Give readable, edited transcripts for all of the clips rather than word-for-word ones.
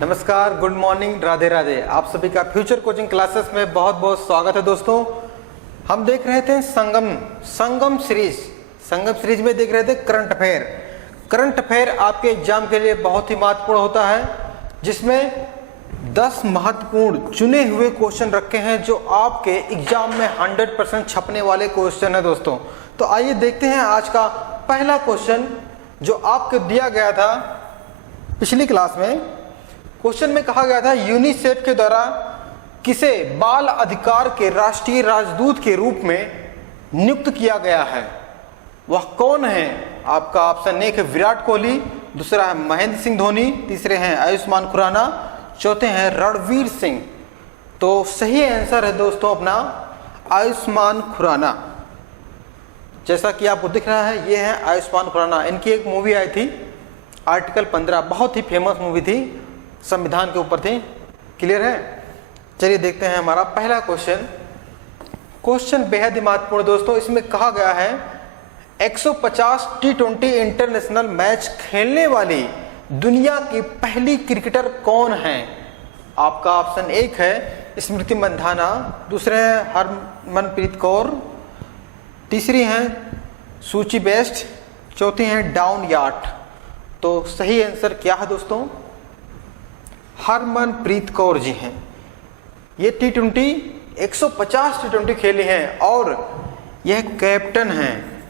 नमस्कार, good morning, Radhe Radhe. आप सभी का फ्यूचर कोचिंग क्लासेस में बहुत बहुत स्वागत है। दोस्तों, हम देख रहे थे संगम सीरीज में देख रहे थे करंट अफेयर आपके एग्जाम के लिए बहुत ही महत्वपूर्ण होता है, जिसमें 10 महत्वपूर्ण चुने हुए क्वेश्चन रखे हैं जो आपके एग्जाम में 100% छपने वाले क्वेश्चन है। दोस्तों, तो आइए देखते हैं आज का पहला क्वेश्चन जो आपको दिया गया था पिछली क्लास में। क्वेश्चन में कहा गया था यूनिसेफ के द्वारा किसे बाल अधिकार के राष्ट्रीय राजदूत के रूप में नियुक्त किया गया है, वह कौन है? आपका ऑप्शन एक है विराट कोहली, दूसरा है महेंद्र सिंह धोनी, तीसरे हैं आयुष्मान खुराना, चौथे हैं रणवीर सिंह। तो सही आंसर है दोस्तों अपना आयुष्मान खुराना। जैसा कि आपको दिख रहा है, ये है आयुष्मान खुराना। इनकी एक मूवी आई थी आर्टिकल 15, बहुत ही फेमस मूवी थी, संविधान के ऊपर थी। क्लियर है? चलिए देखते हैं हमारा पहला क्वेश्चन बेहद ही महत्वपूर्ण दोस्तों। इसमें कहा गया है 150 T20 इंटरनेशनल मैच खेलने वाली दुनिया की पहली क्रिकेटर कौन है? आपका ऑप्शन एक है स्मृति मंधाना, दूसरे हैं हरमनप्रीत कौर, तीसरी हैं सूची बेस्ट, चौथी हैं डाउन याट। तो सही आंसर क्या है दोस्तों? हरमनप्रीत कौर जी हैं। ये T20 150 T20 खेली हैं और यह कैप्टन हैं।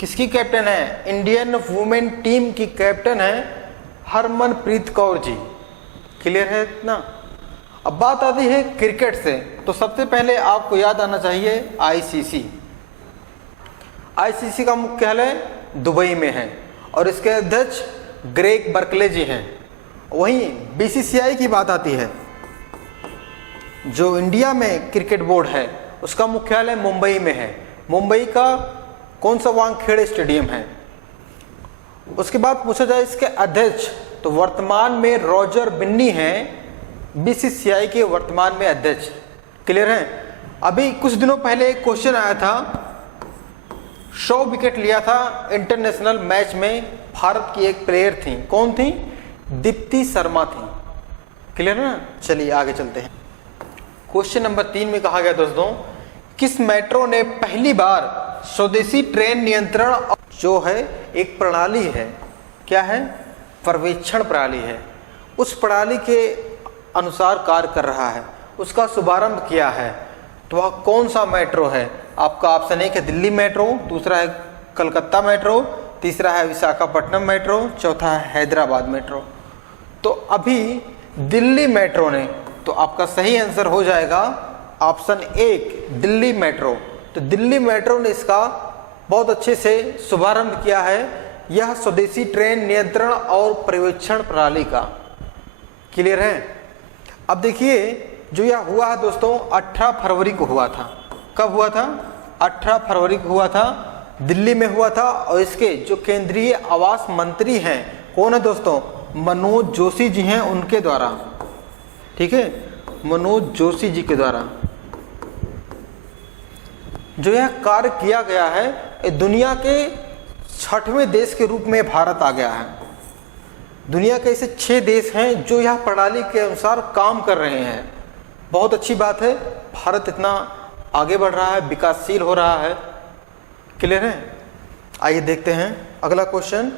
किसकी कैप्टन है? इंडियन वुमेन टीम की कैप्टन है हरमनप्रीत कौर जी। क्लियर है इतना? अब बात आती है क्रिकेट से, तो सबसे पहले आपको याद आना चाहिए आईसीसी का मुख्यालय दुबई में है और इसके अध्यक्ष ग्रेग बर्कले जी हैं। वहीं बीसीसीआई की बात आती है, जो इंडिया में क्रिकेट बोर्ड है उसका मुख्यालय मुंबई में है। मुंबई का कौन सा वानखेड़े स्टेडियम है। उसके बाद पूछा जाए इसके अध्यक्ष, तो वर्तमान में रॉजर बिन्नी हैं बीसीसीआई के वर्तमान में अध्यक्ष। क्लियर है? अभी कुछ दिनों पहले एक क्वेश्चन आया था, 100 विकेट लिया था इंटरनेशनल मैच में भारत की एक प्लेयर थी। कौन थी? दीप्ति शर्मा थी। क्लियर है ना? चलिए आगे चलते हैं। क्वेश्चन नंबर 3 में कहा गया दोस्तों, किस मेट्रो ने पहली बार स्वदेशी ट्रेन नियंत्रण जो है एक प्रणाली है, क्या है? पर्यवेक्षण प्रणाली है, उस प्रणाली के अनुसार कार्य कर रहा है, उसका शुभारंभ किया है, तो वह कौन सा मेट्रो है? आपका ऑप्शन एक है दिल्ली मेट्रो, दूसरा है कलकत्ता मेट्रो, तीसरा है विशाखापट्टनम मेट्रो, चौथा है हैदराबाद मेट्रो। तो अभी दिल्ली मेट्रो ने, तो आपका सही आंसर हो जाएगा ऑप्शन एक दिल्ली मेट्रो। तो दिल्ली मेट्रो ने इसका बहुत अच्छे से शुभारंभ किया है, यह स्वदेशी ट्रेन नियंत्रण और पर्यवेक्षण प्रणाली का। क्लियर है? अब देखिए, जो यह हुआ है दोस्तों 18 फरवरी को हुआ था। कब हुआ था? 18 फरवरी को हुआ था, दिल्ली में हुआ था। और इसके जो केंद्रीय आवास मंत्री हैं, कौन है दोस्तों? मनोज जोशी जी हैं, उनके द्वारा। ठीक है, मनोज जोशी जी के द्वारा जो यह कार्य किया गया है, दुनिया के 6वें देश के रूप में भारत आ गया है। दुनिया के ऐसे 6 देश हैं जो यह प्रणाली के अनुसार काम कर रहे हैं। बहुत अच्छी बात है, भारत इतना आगे बढ़ रहा है, विकासशील हो रहा है। क्लियर है? आइए देखते हैं अगला क्वेश्चन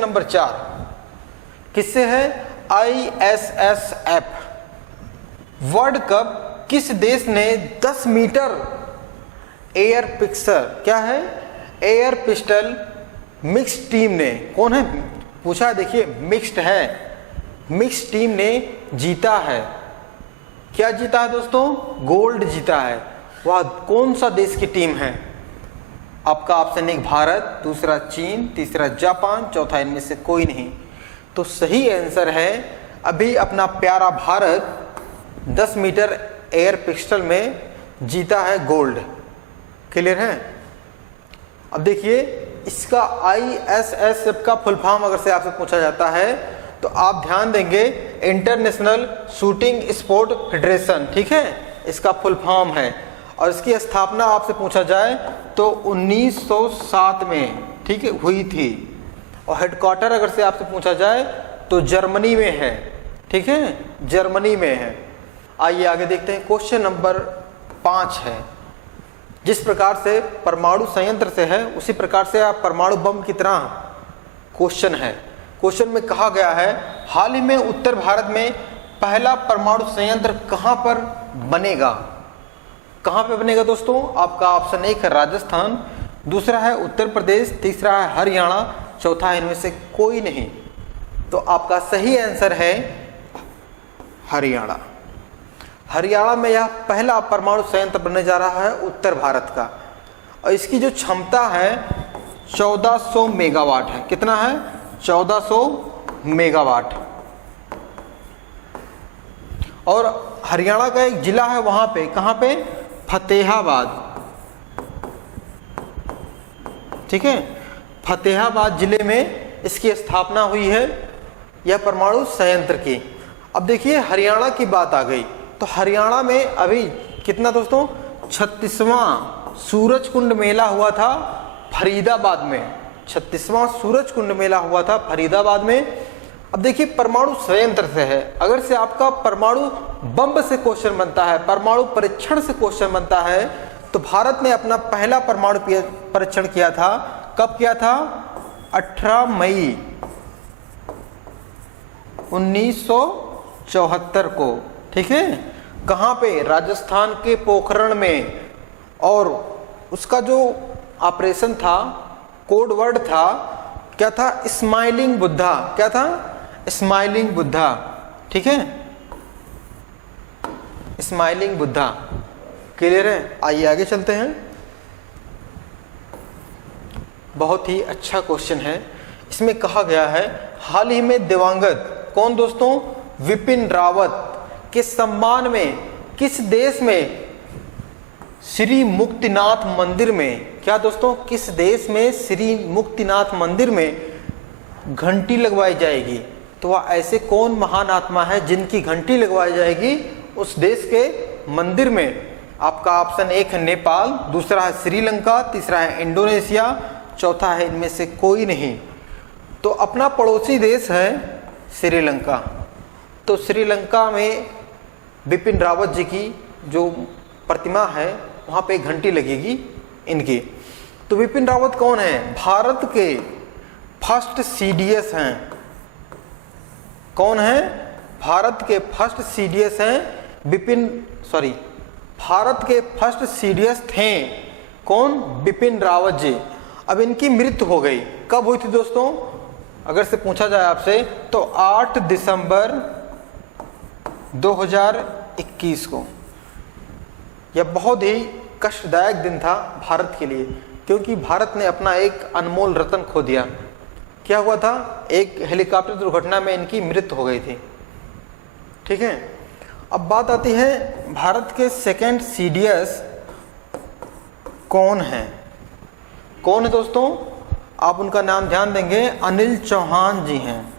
नंबर 4 किससे है? ISSF वर्ल्ड कप किस देश ने 10 मीटर एयर पिस्टल, क्या है? एयर पिस्टल मिक्स टीम ने, कौन है पूछा? देखिए मिक्स्ड है, मिक्स टीम ने जीता है। क्या जीता है दोस्तों? गोल्ड जीता है। वह कौन सा देश की टीम है? आपका ऑप्शन एक भारत, दूसरा चीन, तीसरा जापान, चौथा इनमें से कोई नहीं। तो सही आंसर है अभी अपना प्यारा भारत 10 मीटर एयर पिस्टल में जीता है गोल्ड। क्लियर है? अब देखिए, इसका ISSF का फुल फॉर्म अगर से आपसे पूछा जाता है तो आप ध्यान देंगे, इंटरनेशनल शूटिंग स्पोर्ट फेडरेशन। ठीक है, इसका फुल फॉर्म है। और इसकी स्थापना आपसे पूछा जाए तो 1907 में, ठीक है, हुई थी। और हेडक्वार्टर अगर से आपसे पूछा जाए तो जर्मनी में है, ठीक है, जर्मनी में है। आइए आगे देखते हैं। क्वेश्चन नंबर 5 है, जिस प्रकार से परमाणु संयंत्र से है उसी प्रकार से आप परमाणु बम की तरह क्वेश्चन है। क्वेश्चन में कहा गया है, हाल ही में उत्तर भारत में पहला परमाणु संयंत्र कहां पर बनेगा? कहां पे बनेगा दोस्तों? आपका ऑप्शन 1 है राजस्थान, दूसरा है उत्तर प्रदेश, तीसरा है हरियाणा, चौथा है इनमें से कोई नहीं। तो आपका सही आंसर है हरियाणा। हरियाणा में यह पहला परमाणु संयंत्र बनने जा रहा है उत्तर भारत का, और इसकी जो क्षमता है 1400 मेगावाट है। कितना है? 1400 मेगावाट। और हरियाणा का एक जिला है वहां पे, कहां पे? फतेहाबाद, ठीक है, फतेहाबाद जिले में इसकी स्थापना हुई है यह परमाणु संयंत्र की। अब देखिए हरियाणा की बात आ गई, तो हरियाणा में अभी कितना दोस्तों? 36वां सूरज कुंड मेला हुआ था फरीदाबाद में, 36वां सूरज कुंड मेला हुआ था फरीदाबाद में। अब देखिए परमाणु संयंत्र से है, अगर से आपका परमाणु बम से क्वेश्चन बनता है, परमाणु परीक्षण से क्वेश्चन बनता है, तो भारत ने अपना पहला परमाणु परीक्षण किया था। कब किया था? 18 मई 1974 को, ठीक है। कहाँ पे? राजस्थान के पोखरण में। और उसका जो ऑपरेशन था, कोड वर्ड था, क्या था? स्माइलिंग बुद्धा। क्या था? स्माइलिंग बुद्धा, ठीक है, स्माइलिंग बुद्धा। क्लियर है? आइए आगे चलते हैं। बहुत ही अच्छा क्वेश्चन है। इसमें कहा गया है, हाल ही में दिवंगत कौन दोस्तों? विपिन रावत के सम्मान में किस देश में श्री मुक्तिनाथ मंदिर में, क्या दोस्तों, किस देश में श्री मुक्तिनाथ मंदिर में घंटी लगवाई जाएगी? तो वह ऐसे कौन महान आत्मा है जिनकी घंटी लगवाई जाएगी उस देश के मंदिर में? आपका ऑप्शन 1 है नेपाल, दूसरा है श्रीलंका, तीसरा है इंडोनेशिया, चौथा है इनमें से कोई नहीं। तो अपना पड़ोसी देश है श्रीलंका। तो श्रीलंका में बिपिन रावत जी की जो प्रतिमा है वहाँ पे घंटी लगेगी इनकी। तो बिपिन रावत कौन है? भारत के फर्स्ट सीडीएस हैं। कौन है? भारत के फर्स्ट सीडीएस हैं भारत के फर्स्ट सीडीएस थे। कौन? बिपिन रावत जी। अब इनकी मृत्यु हो गई। कब हुई थी दोस्तों? अगर से पूछा जाए आपसे तो 8 दिसंबर 2021 को। यह बहुत ही कष्टदायक दिन था भारत के लिए, क्योंकि भारत ने अपना एक अनमोल रत्न खो दिया। क्या हुआ था? एक हेलीकॉप्टर दुर्घटना में इनकी मृत्यु हो गई थी, ठीक है। अब बात आती है भारत के सेकंड सीडीएस कौन है? कौन है दोस्तों? आप उनका नाम ध्यान देंगे, अनिल चौहान जी हैं,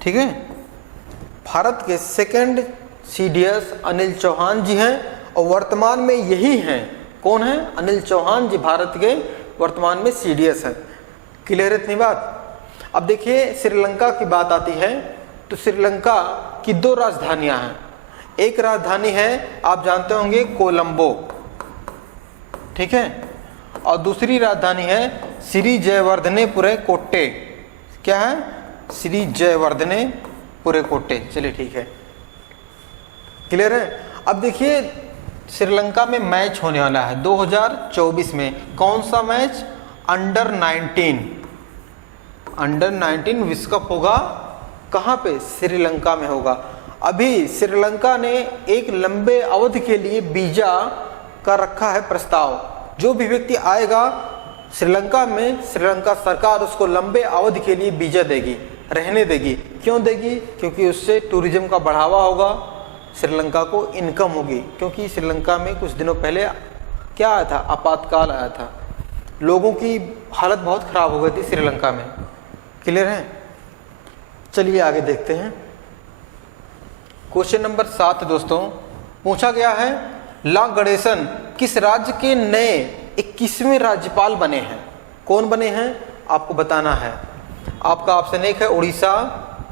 ठीक है। भारत के सेकंड सीडीएस अनिल चौहान जी हैं और वर्तमान में यही हैं। कौन है? अनिल चौहान जी भारत के वर्तमान में सीडीएस हैं। क्लियर है इतनी बात? अब देखिए श्रीलंका की बात आती है, तो श्रीलंका की 2 राजधानियां हैं। एक राजधानी है आप जानते होंगे कोलंबो, ठीक है, और दूसरी राजधानी है श्री जयवर्धनेपुरे कोट्टे। क्या है? श्री जयवर्धनेपुरे कोट्टे। चलिए ठीक है, क्लियर है। अब देखिए श्रीलंका में मैच होने वाला है 2024 में। कौन सा मैच? अंडर 19 विश्व कप होगा। कहाँ पे? श्रीलंका में होगा। अभी श्रीलंका ने एक लंबे अवधि के लिए वीजा का रखा है प्रस्ताव। जो भी व्यक्ति आएगा श्रीलंका में, श्रीलंका सरकार उसको लंबे अवधि के लिए वीजा देगी, रहने देगी। क्यों देगी? क्योंकि उससे टूरिज्म का बढ़ावा होगा, श्रीलंका को इनकम होगी। क्योंकि श्रीलंका में कुछ दिनों पहले क्या आया था? आपातकाल आया था, लोगों की हालत बहुत खराब हो गई थी श्रीलंका में। क्लियर है? चलिए आगे देखते हैं। क्वेश्चन नंबर 7 दोस्तों पूछा गया है, ला गणेशन किस राज्य के नए 21वें राज्यपाल बने हैं? कौन बने हैं? आपको बताना है। आपका ऑप्शन 1 है उड़ीसा,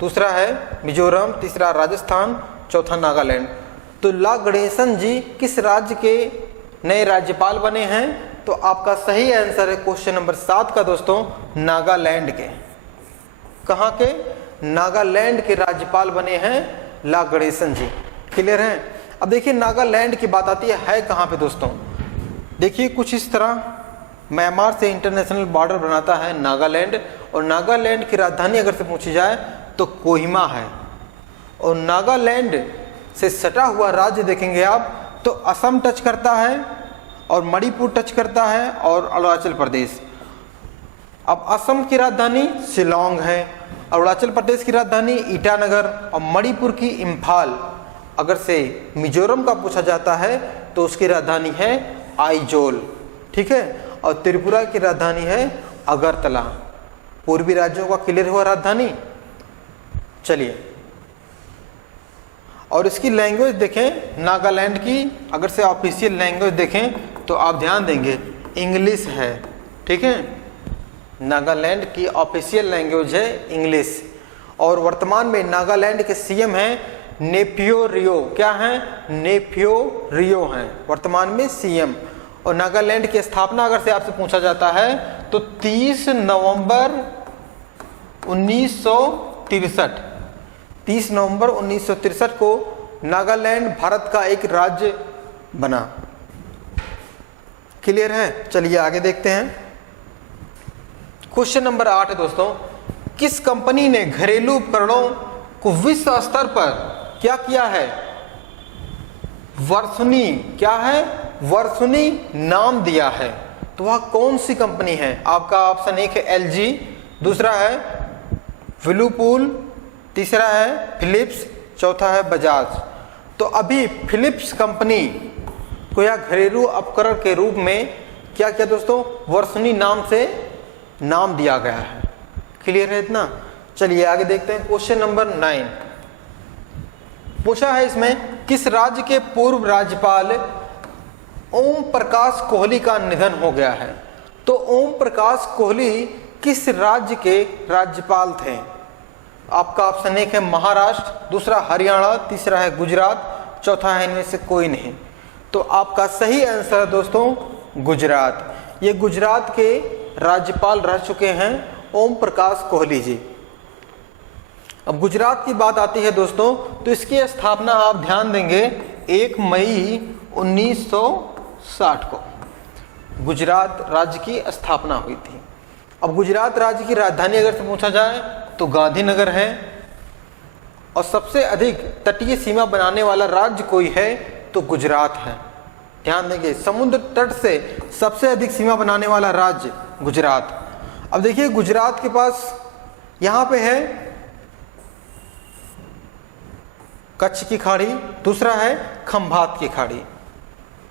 दूसरा है मिजोरम, तीसरा राजस्थान, चौथा नागालैंड। तो ला गणेशन जी किस राज्य के नए राज्यपाल बने हैं? तो आपका सही आंसर है क्वेश्चन नंबर 7 का दोस्तों, नागालैंड के। कहाँ के? नागालैंड के राज्यपाल बने हैं ला गणेशन जी। क्लियर है? अब देखिए नागालैंड की बात आती है कहाँ पे दोस्तों? देखिए कुछ इस तरह म्यांमार से इंटरनेशनल बॉर्डर बनाता है नागालैंड, और नागालैंड की राजधानी अगर से पूछी जाए तो कोहिमा है। और नागालैंड से सटा हुआ राज्य देखेंगे आप तो असम टच करता है, और मणिपुर टच करता है, और अरुणाचल प्रदेश। अब असम की राजधानी शिलोंग है, अरुणाचल प्रदेश की राजधानी ईटानगर, और मणिपुर की इम्फाल। अगर से मिजोरम का पूछा जाता है तो उसकी राजधानी है आइजोल। ठीक है? और त्रिपुरा की राजधानी है अगरतला। पूर्वी राज्यों का क्लियर हुआ राजधानी। चलिए, और इसकी लैंग्वेज देखें नागालैंड की, अगर से ऑफिशियल लैंग्वेज देखें तो आप ध्यान देंगे इंग्लिश है। ठीक है? नागालैंड की ऑफिशियल लैंग्वेज है इंग्लिश। और वर्तमान में नागालैंड के सीएम हैं नेफ्यू रियो। क्या हैं? नेफ्यू रियो हैं वर्तमान में सीएम। और नागालैंड की स्थापना अगर से आपसे पूछा जाता है तो 30 नवंबर 1963, 30 नवंबर 1963 को नागालैंड भारत का एक राज्य बना। क्लियर है? चलिए आगे देखते हैं। क्वेश्चन नंबर 8 है दोस्तों, किस कंपनी ने घरेलू उपकरणों को विश्व स्तर पर क्या किया है? वर्षुनी। क्या है? वर्षुनी नाम दिया है। तो वह कौन सी कंपनी है? आपका ऑप्शन 1 है एलजी, दूसरा है व्हिर्लपूल, तीसरा है फिलिप्स, चौथा है बजाज। तो अभी फिलिप्स कंपनी को यह घरेलू उपकरण के रूप में क्या किया दोस्तों? वर्षुनी नाम से नाम दिया गया है। क्लियर है इतना? चलिए आगे देखते हैं। क्वेश्चन नंबर 9 पूछा है इसमें, किस राज्य के पूर्व राज्यपाल ओम प्रकाश कोहली का निधन हो गया है? तो ओम प्रकाश कोहली किस राज्य के राज्यपाल थे? आपका ऑप्शन 1 है महाराष्ट्र, दूसरा हरियाणा, तीसरा है गुजरात, चौथा है इनमें से कोई नहीं। तो आपका सही आंसर है दोस्तों गुजरात। ये गुजरात के राज्यपाल रह चुके हैं ओम प्रकाश कोहली जी। अब गुजरात की बात आती है दोस्तों तो इसकी स्थापना आप ध्यान देंगे 1 मई 1960 को गुजरात राज्य की स्थापना हुई थी। अब गुजरात राज्य की राजधानी अगर से पूछा जाए तो गांधीनगर है, और सबसे अधिक तटीय सीमा बनाने वाला राज्य कोई है तो गुजरात है। ध्यान देंगे, समुद्र तट से सबसे अधिक सीमा बनाने वाला राज्य गुजरात। अब देखिए गुजरात के पास यहाँ पे है कच्छ की खाड़ी, दूसरा है खंभात की खाड़ी।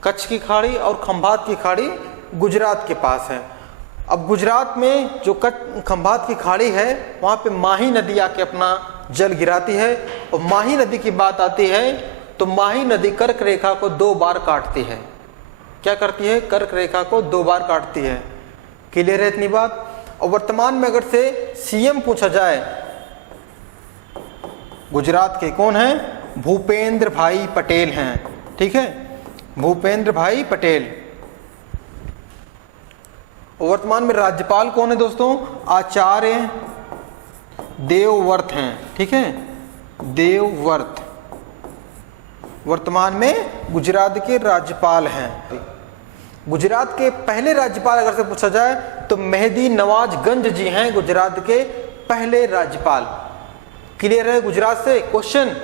कच्छ की खाड़ी और खंभात की खाड़ी गुजरात के पास है। अब गुजरात में जो खंभात की खाड़ी है वहाँ पे माही नदी आके अपना जल गिराती है। और माही नदी की बात आती है तो माही नदी कर्क रेखा को 2 बार काटती है। क्या करती है? कर्क रेखा को 2 बार काटती है। क्लियर है इतनी बात? और वर्तमान में अगर से सीएम पूछा जाए गुजरात के कौन हैं? भूपेंद्र भाई पटेल हैं। ठीक है? भूपेंद्र भाई पटेल। वर्तमान में राज्यपाल कौन है दोस्तों? आचार्य देवव्रत हैं। ठीक है? देवव्रत वर्तमान में गुजरात के राज्यपाल हैं। गुजरात के पहले राज्यपाल अगर से पूछा जाए तो मेहदी नवाज गंज जी हैं गुजरात के पहले राज्यपाल। क्लियर है गुजरात से क्वेश्चन?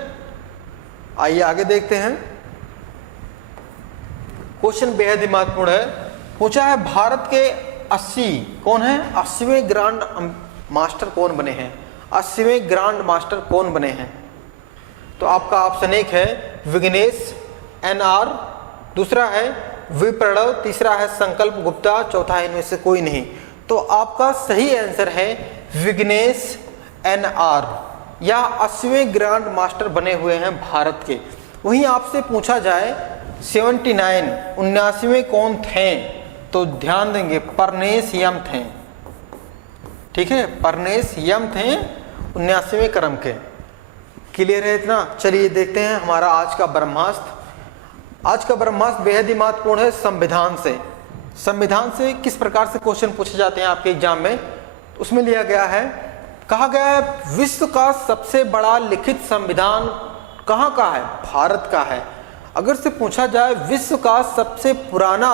आइए आगे देखते हैं। क्वेश्चन बेहद ही महत्वपूर्ण है। पूछा है भारत के 80 कौन है? 80वें ग्रांड मास्टर कौन बने हैं? 80वें ग्रांड मास्टर कौन बने हैं? तो आपका ऑप्शन 1 है विघ्नेश NR, दूसरा है विप्रणव, तीसरा है संकल्प गुप्ता, चौथा है इनमें से कोई नहीं। तो आपका सही आंसर है विघ्नेश NR, या 80वें ग्रांड मास्टर बने हुए हैं भारत के। वहीं आपसे पूछा जाए 79वें कौन थे? तो ध्यान देंगे परनेश यम थे। ठीक है, परनेस यम थे 79वें क्रम के। क्लियर है इतना? चलिए देखते हैं हमारा आज का ब्रह्मास्त्र। आज का ब्रह्मास्त्र बेहद ही महत्वपूर्ण है। संविधान से, संविधान से किस प्रकार से क्वेश्चन पूछे जाते हैं आपके एग्जाम में, उसमें लिया गया है, कहा गया है विश्व का सबसे बड़ा लिखित संविधान कहाँ का है? भारत का है। अगर से पूछा जाए विश्व का सबसे पुराना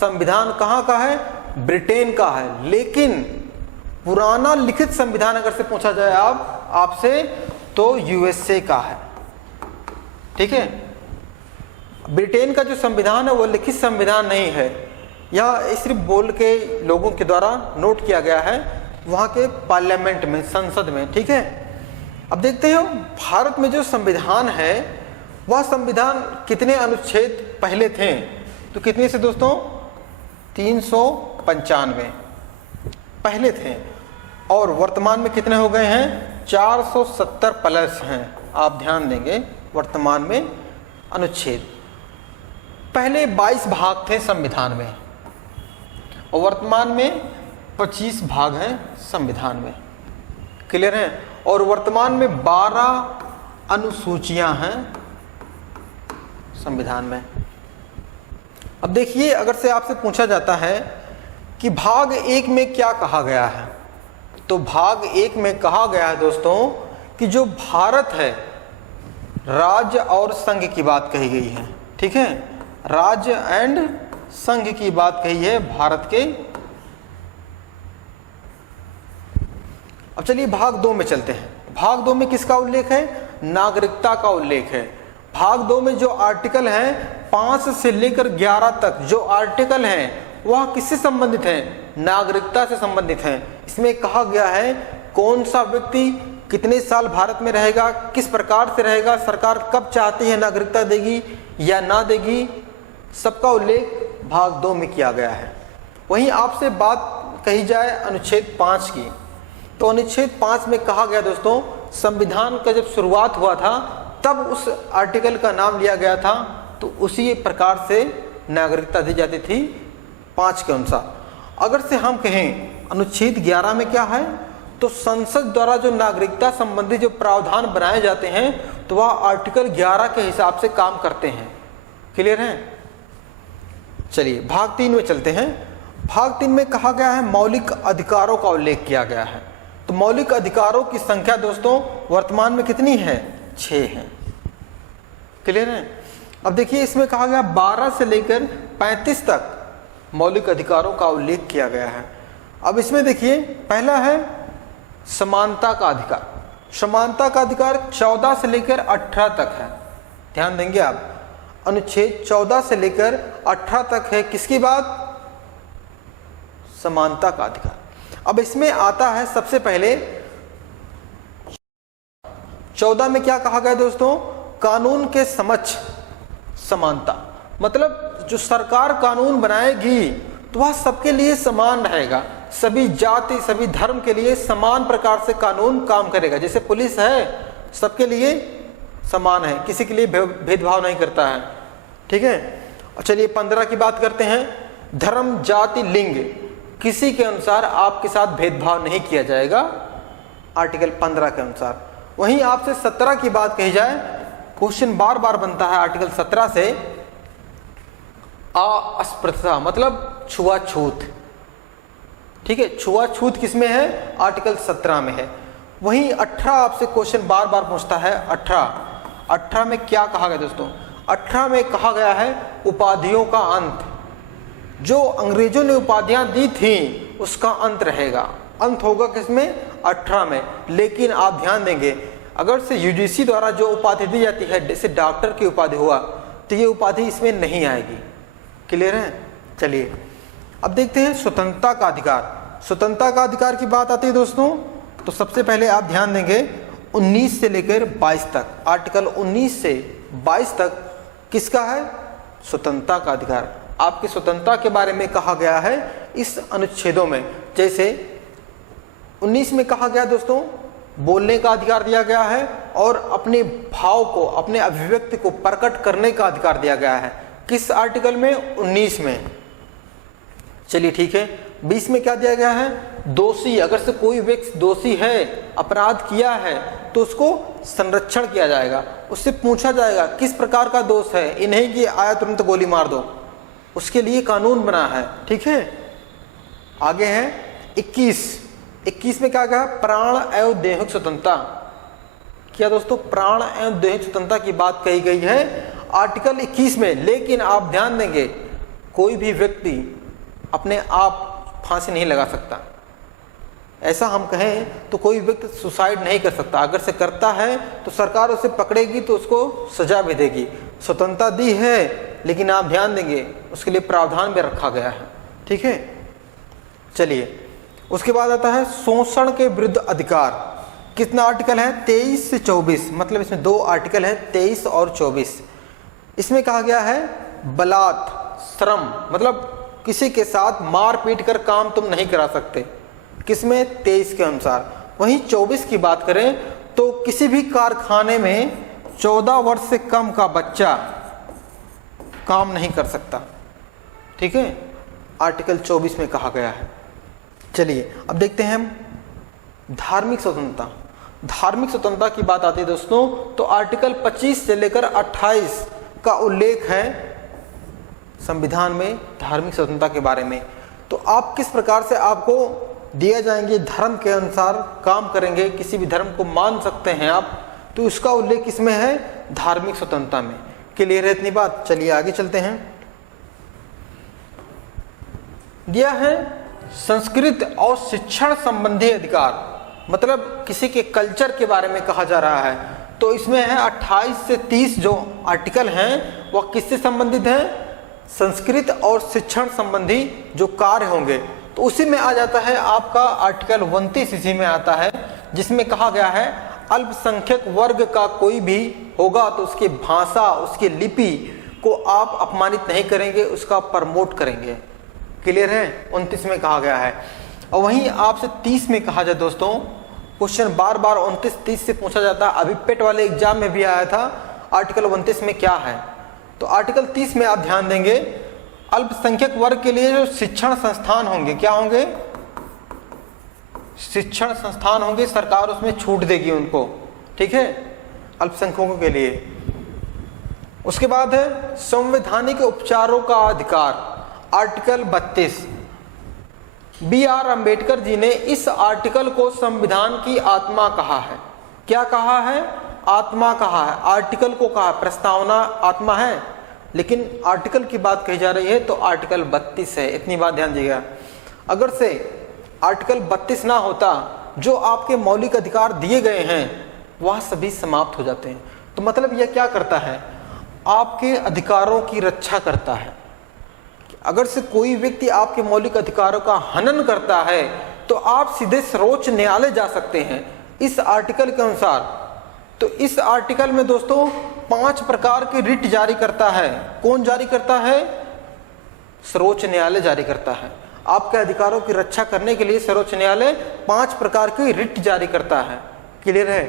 संविधान कहाँ का है? ब्रिटेन का है। लेकिन पुराना लिखित संविधान अगर से पूछा जाए आपसे तो यूएसए का है। ठीक है, ब्रिटेन का जो संविधान है वो लिखित संविधान नहीं है, यह सिर्फ बोल के लोगों के द्वारा नोट किया गया है वहाँ के पार्लियामेंट में, संसद में। ठीक है, अब देखते हैं भारत में जो संविधान है वह संविधान कितने अनुच्छेद पहले थे, तो कितने से दोस्तों? 395 पहले थे, और वर्तमान में कितने हो गए हैं? 470 प्लस हैं। आप ध्यान देंगे वर्तमान में अनुच्छेद, पहले 22 भाग थे संविधान में और वर्तमान में 25 भाग हैं संविधान में। क्लियर है? और वर्तमान में 12 अनुसूचियां हैं संविधान में। अब देखिए, अगर से आपसे पूछा जाता है कि भाग 1 में क्या कहा गया है, तो भाग 1 में कहा गया है दोस्तों कि जो भारत है, राज्य और संघ की बात कही गई है। ठीक है, राज्य एंड संघ की बात कही है भारत के। अब चलिए भाग 2 में चलते हैं। भाग 2 में किसका उल्लेख है? नागरिकता का उल्लेख है। भाग 2 में जो आर्टिकल हैं 5 से लेकर 11 तक जो आर्टिकल हैं वह किससे संबंधित हैं? नागरिकता से संबंधित हैं। इसमें कहा गया है कौन सा व्यक्ति कितने साल भारत में रहेगा, किस प्रकार से रहेगा, सरकार कब चाहती है नागरिकता देगी या ना देगी, सबका उल्लेख भाग 2 में किया गया है। वहीं आपसे बात कही जाए अनुच्छेद 5 की, तो अनुच्छेद 5 में कहा गया दोस्तों संविधान का जब शुरुआत हुआ था तब उस आर्टिकल का नाम लिया गया था, तो उसी प्रकार से नागरिकता दी जाती थी 5 के अनुसार। अगर से हम कहें अनुच्छेद 11 में क्या है, तो संसद द्वारा जो नागरिकता संबंधी जो प्रावधान बनाए जाते हैं तो वह आर्टिकल 11 के हिसाब से काम करते हैं। क्लियर है? चलिए भाग 3 में चलते हैं। भाग 3 में कहा गया है मौलिक अधिकारों का उल्लेख किया गया है। तो मौलिक अधिकारों की संख्या दोस्तों वर्तमान में कितनी है? 6 है। क्लियर है? अब देखिए इसमें कहा गया 12 से लेकर 35 तक मौलिक अधिकारों का उल्लेख किया गया है। अब इसमें देखिए पहला है समानता का अधिकार। समानता का अधिकार 14 से लेकर 18 तक है। ध्यान देंगे आप, अनुच्छेद 14 से लेकर 18 तक है किसकी बात? समानता का अधिकार। अब इसमें आता है सबसे पहले 14 में क्या कहा गया दोस्तों? कानून के समक्ष समानता, मतलब जो सरकार कानून बनाएगी तो वह सबके लिए समान रहेगा, सभी जाति सभी धर्म के लिए समान प्रकार से कानून काम करेगा। जैसे पुलिस है सबके लिए समान है, किसी के लिए भेदभाव नहीं करता है। ठीक है, और चलिए 15 की बात करते हैं। धर्म जाति लिंग किसी के अनुसार आपके साथ भेदभाव नहीं किया जाएगा, आर्टिकल 15 के अनुसार। वहीं आपसे 17 की बात कही जाए, क्वेश्चन बार बार बनता है आर्टिकल 17 से, अस्पृश्यता मतलब छुआछूत। ठीक है, छुआछूत किसमें है? आर्टिकल 17 में है। वहीं 18 आपसे क्वेश्चन बार बार पूछता है। 18 में क्या कहा गया दोस्तों? 18 में कहा गया है उपाधियों का अंत। जो अंग्रेजों ने उपाधियां दी थी उसका अंत रहेगा। अंत होगा किसमें? 18 में। लेकिन आप ध्यान देंगे अगर से यूजीसी द्वारा जो उपाधि दी जाती है, जैसे डॉक्टर की उपाधि हुआ, तो ये उपाधि इसमें नहीं आएगी। क्लियर है? चलिए अब देखते हैं स्वतंत्रता का अधिकार। स्वतंत्रता का अधिकार की बात आती है दोस्तों, तो सबसे पहले आप ध्यान देंगे 19 से लेकर 22 तक, आर्टिकल 19 से 22 तक किसका है? स्वतंत्रता का अधिकार। आपकी स्वतंत्रता के बारे में कहा गया है इस अनुच्छेदों में। जैसे 19 में कहा गया दोस्तों बोलने का अधिकार दिया गया है और अपने भाव को, अपने अभिव्यक्ति को प्रकट करने का अधिकार दिया गया है। किस आर्टिकल में? 19 में। चलिए ठीक है। 20 में क्या दिया गया है? दोषी, अगर से कोई व्यक्ति दोषी है, अपराध किया है, तो उसको संरक्षण किया जाएगा। उससे पूछा जाएगा किस प्रकार का दोष है, ये नहीं कि आया तुरंत गोली मार दो, उसके लिए कानून बना है। ठीक है, आगे है 21 में क्या कहा, प्राण एवं दैहिक स्वतंत्रता। क्या दोस्तों, प्राण एवं दैहिक स्वतंत्रता की बात कही गई है आर्टिकल 21 में। लेकिन आप ध्यान देंगे, कोई भी व्यक्ति अपने आप फांसी नहीं लगा सकता। ऐसा हम कहें तो कोई व्यक्ति सुसाइड नहीं कर सकता, अगर से करता है तो सरकार उसे पकड़ेगी तो उसको सजा भी देगी। स्वतंत्रता दी है, लेकिन आप ध्यान देंगे उसके लिए प्रावधान भी रखा गया है। ठीक है, चलिए उसके बाद आता है शोषण के विरुद्ध अधिकार। कितना आर्टिकल है, 23 से 24, मतलब इसमें 2 आर्टिकल है, 23 और 24। इसमें कहा गया है बलात् श्रम, मतलब किसी के साथ मार पीट कर काम तुम नहीं करा सकते, किसमें, 23 के अनुसार। वहीं 24 की बात करें तो किसी भी कारखाने में 14 वर्ष से कम का बच्चा काम नहीं कर सकता। ठीक है, आर्टिकल 24 में कहा गया है। चलिए अब देखते हैं हम धार्मिक स्वतंत्रता। धार्मिक स्वतंत्रता की बात आती है दोस्तों, तो आर्टिकल 25 से लेकर 28 का उल्लेख है संविधान में धार्मिक स्वतंत्रता के बारे में। तो आप किस प्रकार से आपको दिए जाएंगे, धर्म के अनुसार काम करेंगे, किसी भी धर्म को मान सकते हैं आप, तो इसका उल्लेख किसमें है, धार्मिक स्वतंत्रता में। क्लियर है इतनी बात। चलिए आगे चलते हैं। दिया है संस्कृत और शिक्षण संबंधी अधिकार, मतलब किसी के कल्चर के बारे में कहा जा रहा है। तो इसमें है 28 से 30 जो आर्टिकल हैं वह किससे संबंधित है, संस्कृत और शिक्षण संबंधी जो कार्य होंगे। तो उसी में आ जाता है आपका आर्टिकल 29 इसी में आता है, जिसमें कहा गया है अल्पसंख्यक वर्ग का कोई भी होगा तो उसकी भाषा, उसकी लिपि को आप अपमानित नहीं करेंगे, उसका प्रमोट करेंगे। क्लियर है, 29 में कहा गया है। और वहीं आपसे 30 में कहा जाए दोस्तों, क्वेश्चन बार बार 29-30 से पूछा जाता है, अभी पेट वाले एग्जाम में भी आया था, आर्टिकल 29 में क्या है। तो आर्टिकल 30 में आप ध्यान देंगे, अल्पसंख्यक वर्ग के लिए जो शिक्षण संस्थान होंगे, क्या होंगे, शिक्षण संस्थान होंगे, सरकार उसमें छूट देगी उनको। ठीक है, अल्पसंख्यकों के लिए। उसके बाद है संवैधानिक उपचारों का अधिकार, आर्टिकल 32। B.R. अम्बेडकर जी ने इस आर्टिकल को संविधान की आत्मा कहा है। क्या कहा है, आत्मा कहा है। आर्टिकल को कहा, प्रस्तावना आत्मा है, लेकिन आर्टिकल की बात कही जा रही है तो आर्टिकल 32 है। इतनी बात ध्यान दीजिएगा। अगर से आर्टिकल 32 ना होता, जो आपके मौलिक अधिकार दिए गए हैं वह सभी समाप्त हो जाते हैं। तो मतलब यह क्या करता है, आपके अधिकारों की रक्षा करता है। अगर से कोई व्यक्ति आपके मौलिक अधिकारों का हनन करता है तो आप सीधे सर्वोच्च न्यायालय जा सकते हैं इस आर्टिकल के अनुसार। तो इस आर्टिकल में दोस्तों 5 प्रकार के रिट जारी करता है। कौन जारी करता है, सर्वोच्च न्यायालय जारी करता है। आपके अधिकारों की रक्षा करने के लिए सर्वोच्च न्यायालय 5 प्रकार की रिट जारी करता है। क्लियर है।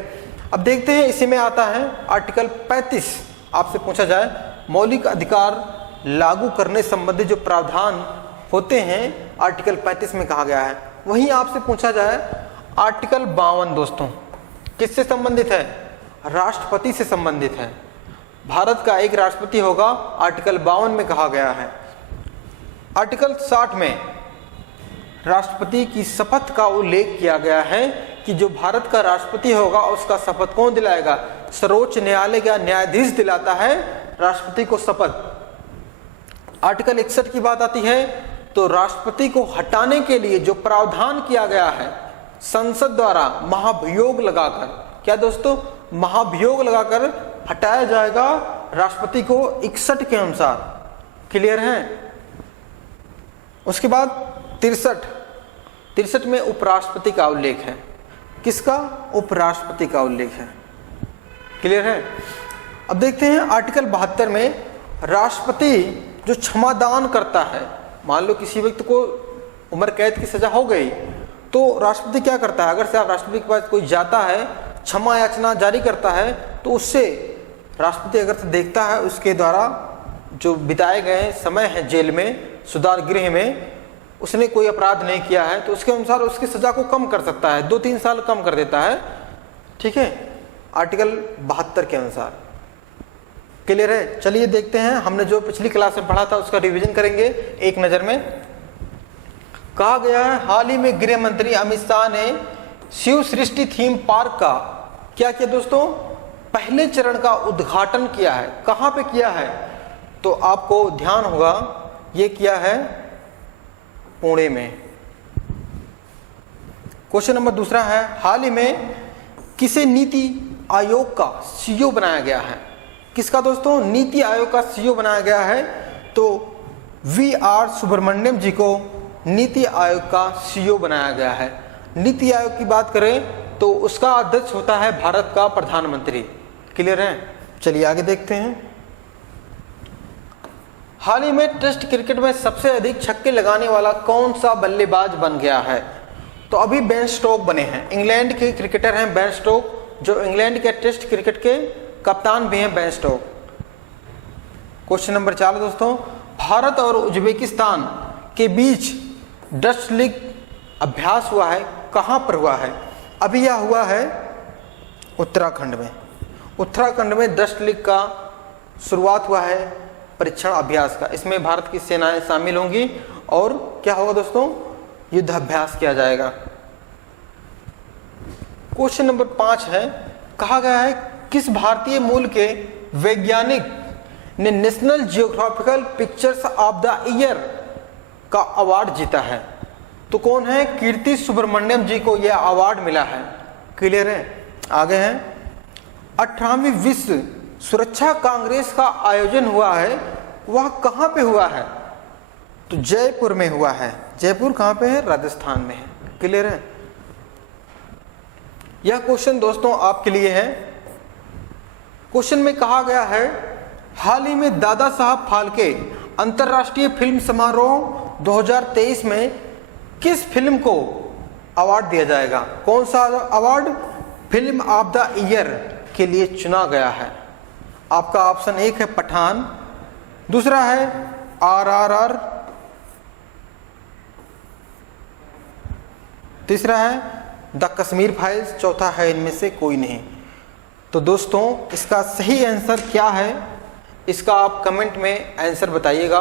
अब देखते हैं, इसी में आता है आर्टिकल 35। आपसे पूछा जाए मौलिक अधिकार लागू करने संबंधी जो प्रावधान होते हैं, आर्टिकल 35 में कहा गया है। वहीं आपसे पूछा जाए आर्टिकल 52 दोस्तों किससे संबंधित है, राष्ट्रपति से संबंधित है। भारत का एक राष्ट्रपति होगा, आर्टिकल 52 में कहा गया है। आर्टिकल 60 में राष्ट्रपति की शपथ का उल्लेख किया गया है कि जो भारत का राष्ट्रपति होगा उसका शपथ कौन दिलाएगा, सर्वोच्च न्यायालय का न्यायाधीश दिलाता है राष्ट्रपति को शपथ। आर्टिकल 61 की बात आती है तो राष्ट्रपति को हटाने के लिए जो प्रावधान किया गया है संसद द्वारा महाभियोग लगाकर, क्या दोस्तों, महाभियोग लगाकर हटाया जाएगा राष्ट्रपति को 61 के अनुसार। क्लियर है। उसके बाद 63 में उपराष्ट्रपति का उल्लेख है। किसका, उपराष्ट्रपति का उल्लेख है। क्लियर है। अब देखते हैं आर्टिकल 72 में राष्ट्रपति जो क्षमादान करता है, मान लो किसी व्यक्ति को उम्र कैद की सजा हो गई तो राष्ट्रपति क्या करता है, अगर से आप राष्ट्रपति के पास कोई जाता है, क्षमा याचना जारी करता है, तो उससे राष्ट्रपति अगर से देखता है उसके द्वारा जो बिताए गए समय है जेल में, सुधार गृह में, उसने कोई अपराध नहीं किया है तो उसके अनुसार उसकी सजा को कम कर सकता है, 2-3 साल कम कर देता है। ठीक है, आर्टिकल 72 के अनुसार। क्लियर है? चलिए देखते हैं, हमने जो पिछली क्लास में पढ़ा था उसका रिवीजन करेंगे एक नज़र में। कहा गया है हाल ही में गृह मंत्री अमित शाह ने शिव सृष्टि थीम पार्क का क्या किया दोस्तों, पहले चरण का उद्घाटन किया है। कहाँ पे किया है? तो आपको ध्यान होगा ये किया है पुणे में। क्वेश्चन नंबर दूसरा है, हाल ही में किसे नीति आयोग का सीईओ बनाया गया है? किसका दोस्तों? नीति आयोग का सीईओ बनाया गया है। तो वी.आर. सुब्रमण्यम जी को नीति आयोग का सीईओ बनाया गया है। नीति आयोग की बात करें तो उसका अध्यक्ष होता है भारत का प्रधानमंत्री। क्लियर है? चलिए आगे देखते हैं। हाल ही में टेस्ट क्रिकेट में सबसे अधिक छक्के लगाने वाला कौन सा बल्लेबाज बन गया है? तो अभी बेन स्टोक बने हैं, इंग्लैंड के क्रिकेटर हैं बेन स्टोक, जो इंग्लैंड के टेस्ट क्रिकेट के कप्तान भी हैं बेन स्टोक। क्वेश्चन नंबर 4 दोस्तों, भारत और उज्बेकिस्तान के बीच डस्ट लीग अभ्यास हुआ है, कहाँ पर हुआ है? अभी यह हुआ है उत्तराखंड में। उत्तराखंड में डस्ट लीग का शुरुआत हुआ है परीक्षण अभ्यास का। इसमें भारत की सेनाएं शामिल होंगी और क्या होगा दोस्तों, युद्ध अभ्यास किया जाएगा। क्वेश्चन नंबर 5 है, कहा गया है किस भारतीय मूल के वैज्ञानिक ने national geographical pictures of the year का अवार्ड जीता है? तो कौन है? कीर्ति सुब्रमण्यम जी को यह अवार्ड मिला है। क्लियर है? आगे हैं, 18वीं विश्व सुरक्षा कांग्रेस का आयोजन हुआ है, वह कहाँ पे हुआ है? तो जयपुर में हुआ है। जयपुर कहाँ पे है? राजस्थान में है। क्लियर है? यह क्वेश्चन दोस्तों आपके लिए है। क्वेश्चन में कहा गया है हाल ही में दादा साहब फाल्के अंतर्राष्ट्रीय फिल्म समारोह 2023 में किस फिल्म को अवार्ड दिया जाएगा? कौन सा award film of the year के लिए चुना गया है? आपका ऑप्शन 1 है पठान, दूसरा है RRR, तीसरा है द कश्मीर फाइल्स, चौथा है इनमें से कोई नहीं। तो दोस्तों इसका सही आंसर क्या है, इसका आप कमेंट में आंसर बताइएगा।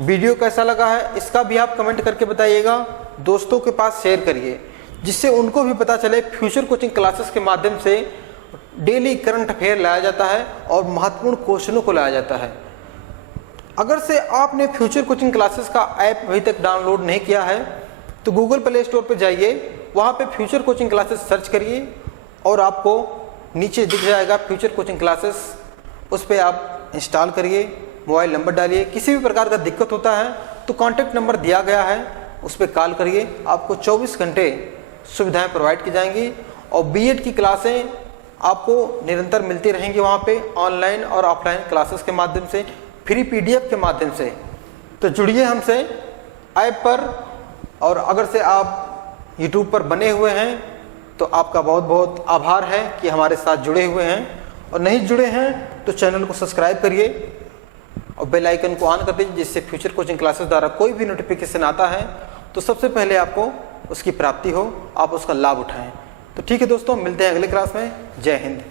वीडियो कैसा लगा है इसका भी आप कमेंट करके बताइएगा। दोस्तों के पास शेयर करिए जिससे उनको भी पता चले फ्यूचर कोचिंग क्लासेस के माध्यम से डेली करंट अफेयर लाया जाता है और महत्वपूर्ण क्वेश्चनों को लाया जाता है। अगर से आपने फ्यूचर कोचिंग क्लासेस का ऐप अभी तक डाउनलोड नहीं किया है तो गूगल प्ले स्टोर पर जाइए, वहाँ पे फ्यूचर कोचिंग क्लासेस सर्च करिए और आपको नीचे दिख जाएगा फ्यूचर कोचिंग क्लासेस, उस पर आप इंस्टॉल करिए, मोबाइल नंबर डालिए। किसी भी प्रकार का दिक्कत होता है तो कॉन्टैक्ट नंबर दिया गया है, उस पर कॉल करिए। आपको 24 घंटे सुविधाएं प्रोवाइड की जाएंगी और बीएड की क्लासें आपको निरंतर मिलती रहेंगी वहाँ पे, ऑनलाइन और ऑफलाइन क्लासेस के माध्यम से, फ्री PDF के माध्यम से। तो जुड़िए हमसे ऐप पर। और अगर से आप YouTube पर बने हुए हैं तो आपका बहुत बहुत आभार है कि हमारे साथ जुड़े हुए हैं, और नहीं जुड़े हैं तो चैनल को सब्सक्राइब करिए और बेल आइकन को ऑन कर दीजिए, जिससे फ्यूचर कोचिंग क्लासेस द्वारा कोई भी नोटिफिकेशन आता है तो सबसे पहले आपको उसकी प्राप्ति हो, आप उसका लाभ उठाएं। तो ठीक है दोस्तों, मिलते हैं अगले क्लास में। जय हिंद।